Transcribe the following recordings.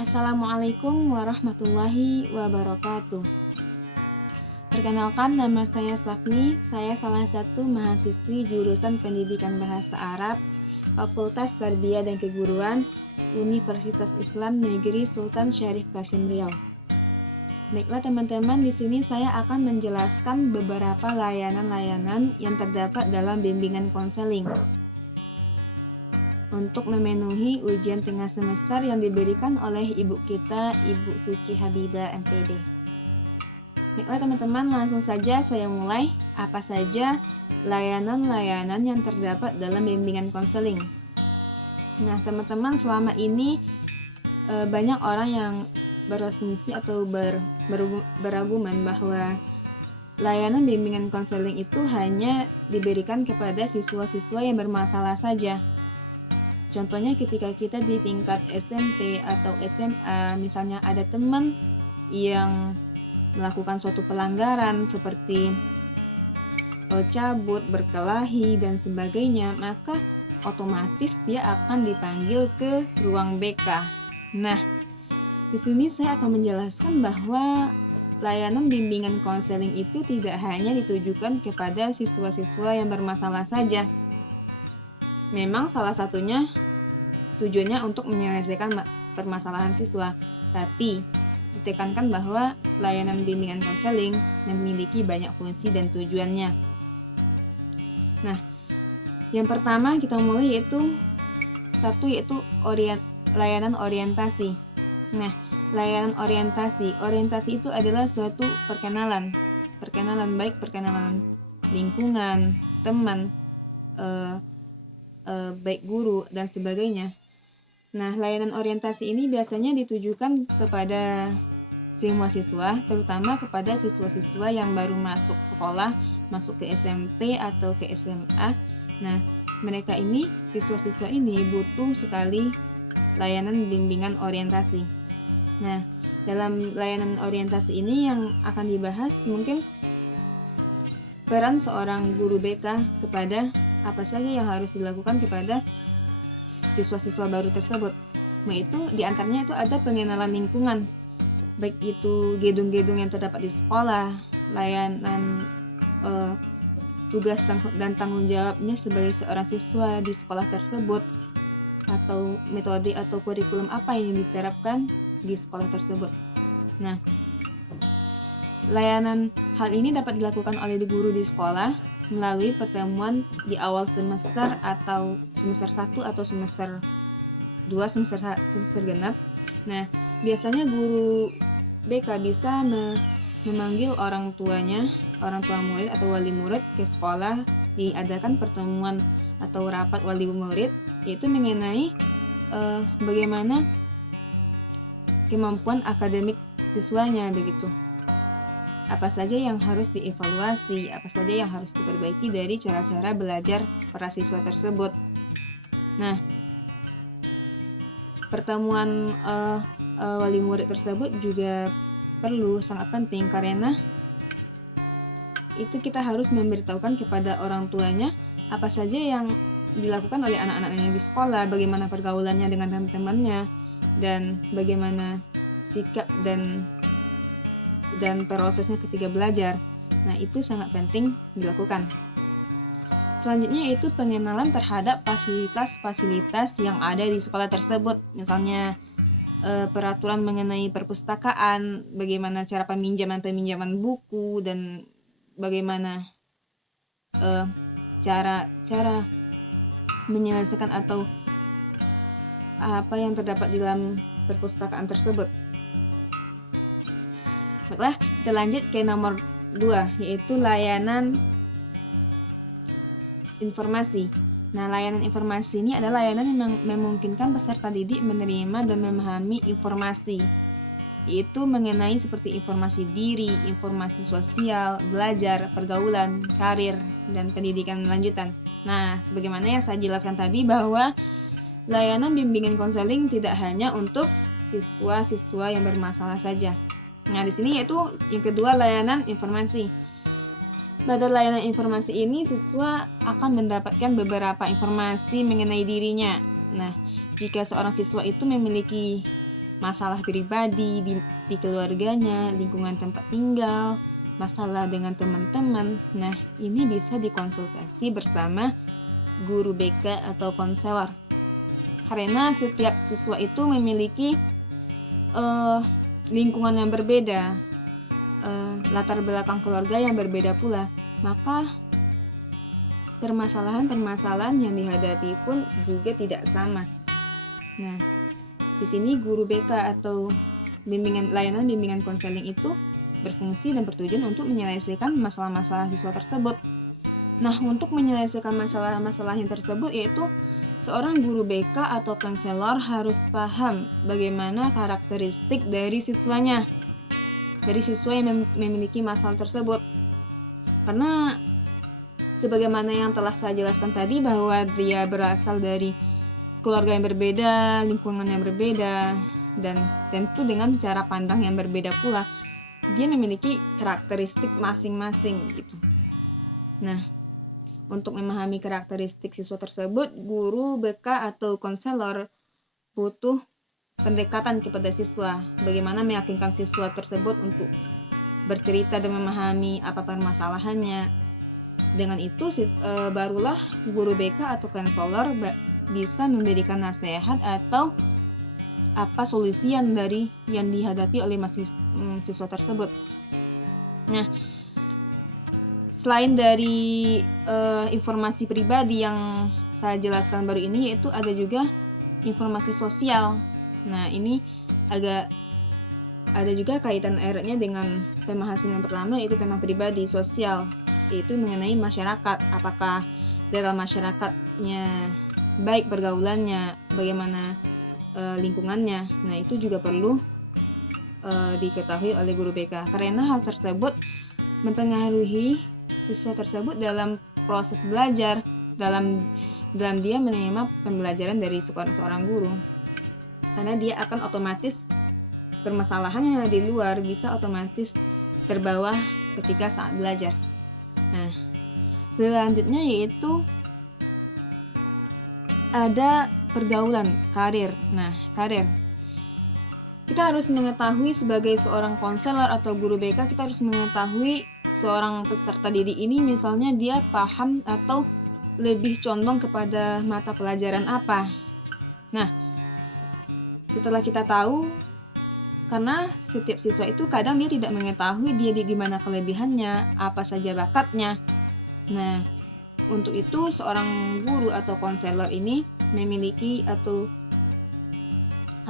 Assalamualaikum warahmatullahi wabarakatuh. Perkenalkan, nama saya Safni. Saya salah satu mahasiswi jurusan Pendidikan Bahasa Arab, Fakultas Tarbiyah dan Keguruan, Universitas Islam Negeri Sultan Syarif Qasim Riau. Baiklah teman-teman, di sini saya akan menjelaskan beberapa layanan-layanan yang terdapat dalam bimbingan konseling untuk memenuhi ujian tengah semester yang diberikan oleh ibu kita, Ibu Suci Habibah MPD. Baiklah teman-teman, langsung saja saya mulai. Apa saja layanan-layanan yang terdapat dalam bimbingan konseling? Nah teman-teman, selama ini banyak orang yang berasumsi atau berargumen bahwa layanan bimbingan konseling itu hanya diberikan kepada siswa-siswa yang bermasalah saja. Contohnya ketika kita di tingkat SMP atau SMA, misalnya ada teman yang melakukan suatu pelanggaran seperti cabut, berkelahi, dan sebagainya, maka otomatis dia akan dipanggil ke ruang BK. Nah, di sini saya akan menjelaskan bahwa layanan bimbingan konseling itu tidak hanya ditujukan kepada siswa-siswa yang bermasalah saja. Memang salah satunya tujuannya untuk menyelesaikan permasalahan siswa, tapi ditekankan bahwa layanan bimbingan konseling memiliki banyak fungsi dan tujuannya. Nah, yang pertama kita mulai yaitu layanan orientasi. Nah, layanan orientasi itu adalah suatu perkenalan baik perkenalan lingkungan, teman, baik guru dan sebagainya. Nah, layanan orientasi ini biasanya ditujukan kepada semua siswa, terutama kepada siswa-siswa yang baru masuk sekolah, masuk ke SMP atau ke SMA. Nah, mereka ini, siswa-siswa ini butuh sekali layanan bimbingan orientasi. Nah, dalam layanan orientasi ini yang akan dibahas mungkin peran seorang guru BK kepada apa saja yang harus dilakukan kepada siswa-siswa baru tersebut. Nah, itu diantaranya itu ada pengenalan lingkungan, baik itu gedung-gedung yang terdapat di sekolah, layanan tugas dan tanggung jawabnya sebagai seorang siswa di sekolah tersebut, atau metode atau kurikulum apa yang diterapkan di sekolah tersebut. Nah, hal ini dapat dilakukan oleh guru di sekolah melalui pertemuan di awal semester atau semester 1 atau semester 2, semester genap. Nah, biasanya guru BK bisa memanggil orang tua murid atau wali murid ke sekolah, diadakan pertemuan atau rapat wali murid, yaitu mengenai bagaimana kemampuan akademik siswanya begitu. Apa saja yang harus dievaluasi, apa saja yang harus diperbaiki dari cara-cara belajar para siswa tersebut. Nah, pertemuan wali murid tersebut juga sangat penting karena itu kita harus memberitahukan kepada orang tuanya apa saja yang dilakukan oleh anak-anaknya di sekolah, bagaimana pergaulannya dengan teman-temannya, dan bagaimana sikap dan prosesnya ketika belajar. Nah, itu sangat penting dilakukan. Selanjutnya yaitu pengenalan terhadap fasilitas-fasilitas yang ada di sekolah tersebut. Misalnya peraturan mengenai perpustakaan, bagaimana cara peminjaman buku, dan bagaimana cara menyelesaikan atau apa yang terdapat di dalam perpustakaan tersebut. Baiklah, kita lanjut ke nomor 2, yaitu layanan informasi. Nah, layanan informasi ini adalah layanan yang memungkinkan peserta didik menerima dan memahami informasi, yaitu mengenai seperti informasi diri, informasi sosial, belajar, pergaulan, karir, dan pendidikan lanjutan. Nah, sebagaimana yang saya jelaskan tadi bahwa layanan bimbingan konseling tidak hanya untuk siswa-siswa yang bermasalah saja. Nah, di sini yaitu yang kedua, layanan informasi. Pada layanan informasi ini, siswa akan mendapatkan beberapa informasi mengenai dirinya. Nah, jika seorang siswa itu memiliki masalah pribadi di keluarganya, lingkungan tempat tinggal, masalah dengan teman-teman. Nah, ini bisa dikonsultasi bersama guru BK atau konselor. Karena setiap siswa itu memiliki lingkungan yang berbeda, latar belakang keluarga yang berbeda pula. Maka permasalahan-permasalahan yang dihadapi pun juga tidak sama. Nah, di sini guru BK atau layanan bimbingan konseling itu berfungsi dan bertujuan untuk menyelesaikan masalah-masalah siswa tersebut. Nah, untuk menyelesaikan masalah-masalah yang tersebut yaitu seorang guru BK atau konselor harus paham bagaimana karakteristik dari siswanya, dari siswa yang memiliki masalah tersebut. Karena sebagaimana yang telah saya jelaskan tadi bahwa dia berasal dari keluarga yang berbeda, lingkungan yang berbeda, dan tentu dengan cara pandang yang berbeda pula. Dia memiliki karakteristik masing-masing gitu. Nah, untuk memahami karakteristik siswa tersebut, guru BK atau konselor butuh pendekatan kepada siswa. Bagaimana meyakinkan siswa tersebut untuk bercerita dan memahami apa permasalahannya. Dengan itu barulah guru BK atau konselor bisa memberikan nasihat atau apa solusi yang dihadapi oleh siswa tersebut. Nah, selain dari informasi pribadi yang saya jelaskan baru ini, yaitu ada juga informasi sosial. Nah, ini ada juga kaitan eratnya dengan pembahasan yang pertama, yaitu tentang pribadi sosial, yaitu mengenai masyarakat. Apakah dalam masyarakatnya baik pergaulannya, bagaimana lingkungannya. Nah, itu juga perlu diketahui oleh guru BK, karena hal tersebut mempengaruhi siswa tersebut dalam proses belajar, dalam dia menerima pembelajaran dari seorang guru. Karena dia akan otomatis permasalahan yang di luar bisa otomatis terbawa ketika saat belajar. Nah, selanjutnya yaitu ada pergaulan, karir. Nah, karir. Kita harus mengetahui sebagai seorang konselor atau guru BK, kita harus mengetahui seorang peserta didik ini misalnya dia paham atau lebih condong kepada mata pelajaran apa. Nah, setelah kita tahu, karena setiap siswa itu kadang dia tidak mengetahui dia di mana kelebihannya, apa saja bakatnya. Nah, untuk itu seorang guru atau konselor ini memiliki atau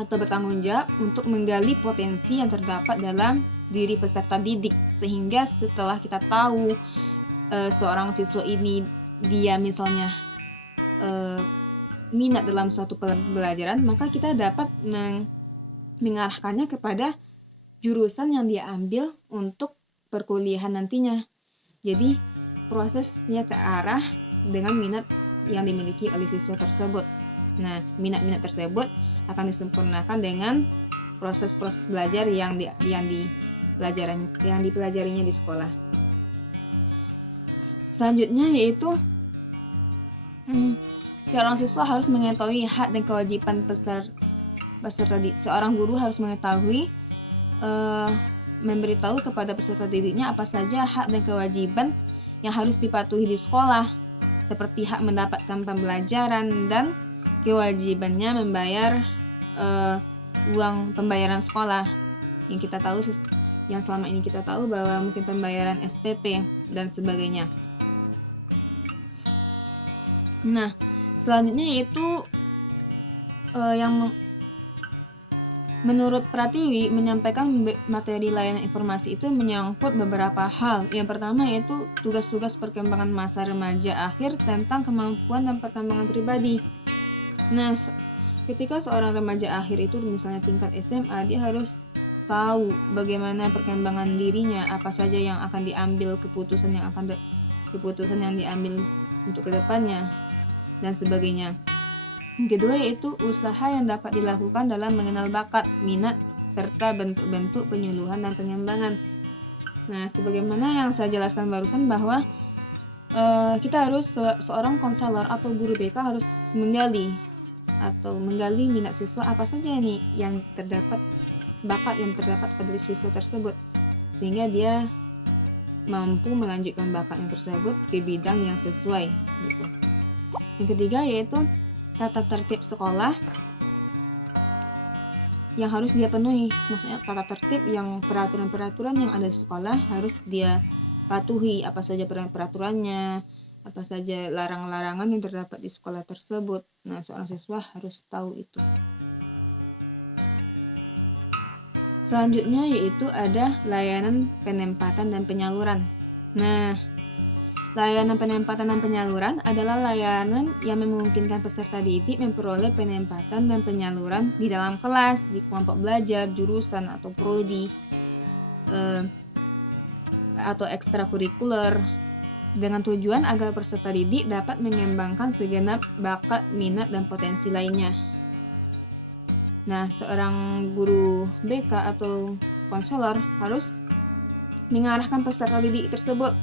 bertanggung jawab untuk menggali potensi yang terdapat dalam diri peserta didik, sehingga setelah kita tahu seorang siswa ini dia misalnya minat dalam suatu pembelajaran, maka kita dapat mengarahkannya kepada jurusan yang dia ambil untuk perkuliahan nantinya. Jadi prosesnya ke arah dengan minat yang dimiliki oleh siswa tersebut. Nah, minat-minat tersebut akan disempurnakan dengan proses-proses belajar yang dipelajarinya di sekolah. Selanjutnya yaitu seorang siswa harus mengetahui hak dan kewajiban peserta didik. Seorang guru harus mengetahui memberitahu kepada peserta didiknya apa saja hak dan kewajiban yang harus dipatuhi di sekolah, seperti hak mendapatkan pembelajaran dan kewajibannya membayar uang pembayaran sekolah yang selama ini kita tahu bahwa mungkin pembayaran SPP dan sebagainya. Nah, selanjutnya yaitu yang menurut Pratiwi menyampaikan materi layanan informasi itu menyangkut beberapa hal. Yang pertama yaitu tugas-tugas perkembangan masa remaja akhir tentang kemampuan dan perkembangan pribadi. Nah, ketika seorang remaja akhir itu misalnya tingkat SMA, dia harus tahu bagaimana perkembangan dirinya, apa saja yang akan diambil, keputusan yang diambil untuk kedepannya dan sebagainya. Yang kedua yaitu usaha yang dapat dilakukan dalam mengenal bakat, minat, serta bentuk-bentuk penyuluhan dan pengembangan. Nah, sebagaimana yang saya jelaskan barusan bahwa kita harus seorang konselor atau guru BK harus menggali atau menggali minat siswa apa saja nih yang terdapat, bakat yang terdapat pada siswa tersebut, sehingga dia mampu melanjutkan bakatnya tersebut ke bidang yang sesuai gitu. Yang ketiga yaitu tata tertib sekolah yang harus dia penuhi. Maksudnya tata tertib yang peraturan-peraturan yang ada di sekolah harus dia patuhi, apa saja peraturannya, apa saja larang-larangan yang terdapat di sekolah tersebut. Nah, seorang siswa harus tahu itu. Selanjutnya yaitu ada layanan penempatan dan penyaluran. Nah, layanan penempatan dan penyaluran adalah layanan yang memungkinkan peserta didik memperoleh penempatan dan penyaluran di dalam kelas, di kelompok belajar, jurusan atau prodi, atau ekstrakurikuler, dengan tujuan agar peserta didik dapat mengembangkan segenap bakat, minat, dan potensi lainnya. Nah, seorang guru BK atau konselor harus mengarahkan peserta didik tersebut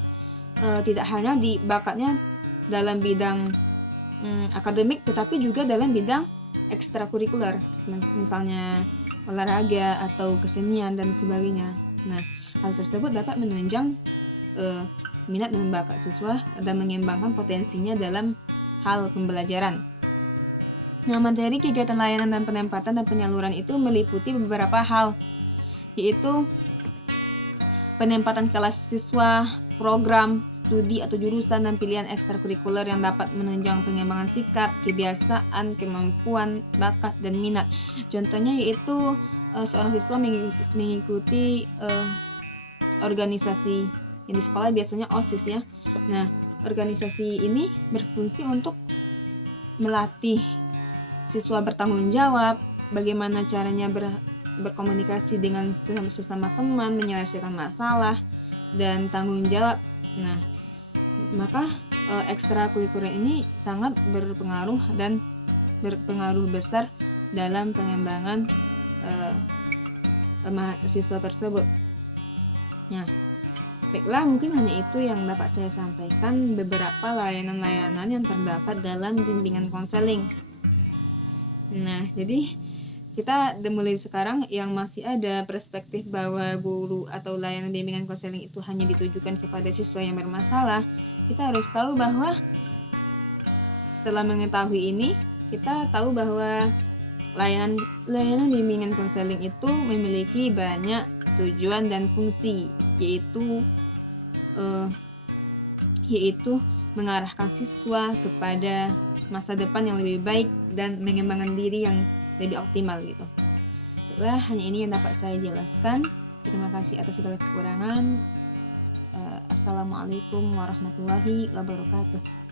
tidak hanya di bakatnya dalam bidang akademik, tetapi juga dalam bidang ekstrakurikuler, misalnya olahraga atau kesenian dan sebagainya. Nah, hal tersebut dapat menunjang minat dan bakat siswa dan mengembangkan potensinya dalam hal pembelajaran. Nah, materi kegiatan layanan dan penempatan dan penyaluran itu meliputi beberapa hal, yaitu penempatan kelas siswa, program, studi atau jurusan dan pilihan ekstrakurikuler yang dapat menunjang pengembangan sikap, kebiasaan, kemampuan, bakat, dan minat. Contohnya yaitu seorang siswa mengikuti organisasi yang di sekolah biasanya OSIS ya. Nah, organisasi ini berfungsi untuk melatih siswa bertanggung jawab, bagaimana caranya berkomunikasi dengan sesama teman, menyelesaikan masalah, dan tanggung jawab. Nah, maka ekstrakurikuler ini sangat berpengaruh dan berpengaruh besar dalam pengembangan mahasiswa tersebut. Nah, baiklah, mungkin hanya itu yang dapat saya sampaikan, beberapa layanan-layanan yang terdapat dalam bimbingan konseling. Nah, jadi kita mulai sekarang yang masih ada perspektif bahwa guru atau layanan bimbingan konseling itu hanya ditujukan kepada siswa yang bermasalah, kita harus tahu bahwa setelah mengetahui ini, kita tahu bahwa layanan bimbingan konseling itu memiliki banyak tujuan dan fungsi, yaitu mengarahkan siswa kepada masa depan yang lebih baik dan mengembangkan diri yang lebih optimal gitu. Baiklah, hanya ini yang dapat saya jelaskan. Terima kasih atas segala kekurangan. Assalamualaikum warahmatullahi wabarakatuh.